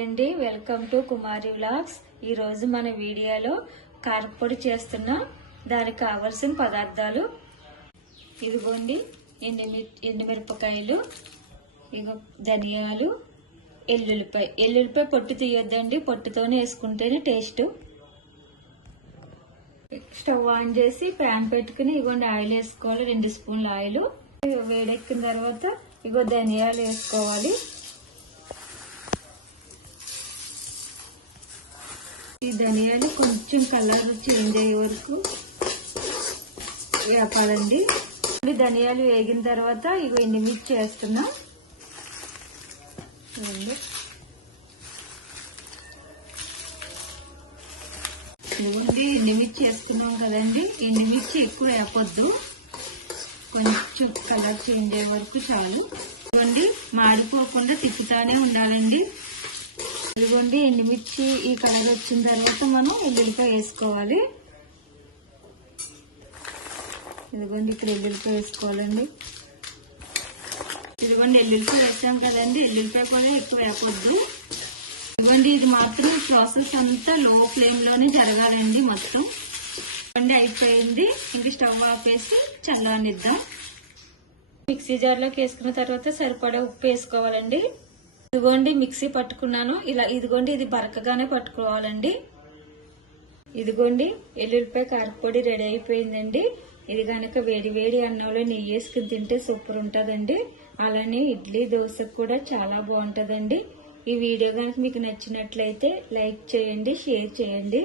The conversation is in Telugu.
అండి, వెల్కమ్ టు కుమారి వ్లాగ్స్. ఈ రోజు మన వీడియోలో కారపొడి చేస్తున్నాం. దానికి కావాల్సిన పదార్థాలు ఇదిగోండి: ఎండుమిరపకాయలు, ఇగో ధనియాలు, ఎల్లుల్లిపాయ పొట్టు తీయొద్దండి, పొట్టుతోనే వేసుకుంటేనే టేస్ట్. స్టవ్ ఆన్ చేసి ప్యాన్ పెట్టుకుని ఇగోండి ఆయిల్ వేసుకోవాలి. 2 స్పూన్ల ఆయిల్ వేడెక్కిన తర్వాత ఇగో ధనియాలు వేసుకోవాలి. ఈ ధనియాలు కొంచెం కలర్ చేంజ్ అయ్యే వరకు వేపాలండి. ధనియాలు వేగిన తర్వాత ఇగో ఎండుమిర్చి వేస్తున్నా. ఇదిగోండి ఎండుమిర్చి వేసుకున్నాం కదండి. ఎండుమిర్చి ఎక్కువ వేపొద్దు, కొంచెం కలర్ చేంజ్ అయ్యే వరకు చాలు. ఇదిగోండి మాడిపోకుండా తిప్పుతానే ఉండాలండి. ఇదిగోండి ఎండుమిర్చి ఈ కలర్ వచ్చిన తర్వాత మనం ఎల్లుల్లిపాయ వేసుకోవాలి. ఇదిగోండి ఇక్కడ ఎల్లుల్లిపాయ వేసుకోవాలండి. ఇదిగోండి ఎల్లుల్లిపాయ వేసాం కదండి, ఎల్లుల్లిపాయ కూడా ఎక్కువ వేపొద్దు. ఇదిగోండి ఇది మాత్రం ప్రాసెస్ అంతా లో ఫ్లేమ్ లోనే జరగాలండి. మొత్తం ఇదిగోండి అయిపోయింది. ఇంక స్టవ్ ఆపేసి చల్లనిద్దాం. మిక్సీ జార్లోకి వేసుకున్న తర్వాత సరిపడా ఉప్పు వేసుకోవాలండి. ఇదిగోండి మిక్సీ పట్టుకున్నాను. ఇదిగోండి ఇది బరకగానే పట్టుకోవాలండి. ఇదిగోండి ఎల్లుల్లిపాయ కారపొడి రెడీ అయిపోయిందండి. ఇది కనుక వేడి వేడి అన్నంలో నెయ్యి వేసుకుని తింటే సూపర్ ఉంటుందండి. అలానే ఇడ్లీ దోశకు కూడా చాలా బాగుంటుందండి. ఈ వీడియో కనుక మీకు నచ్చినట్లయితే లైక్ చేయండి, షేర్ చేయండి.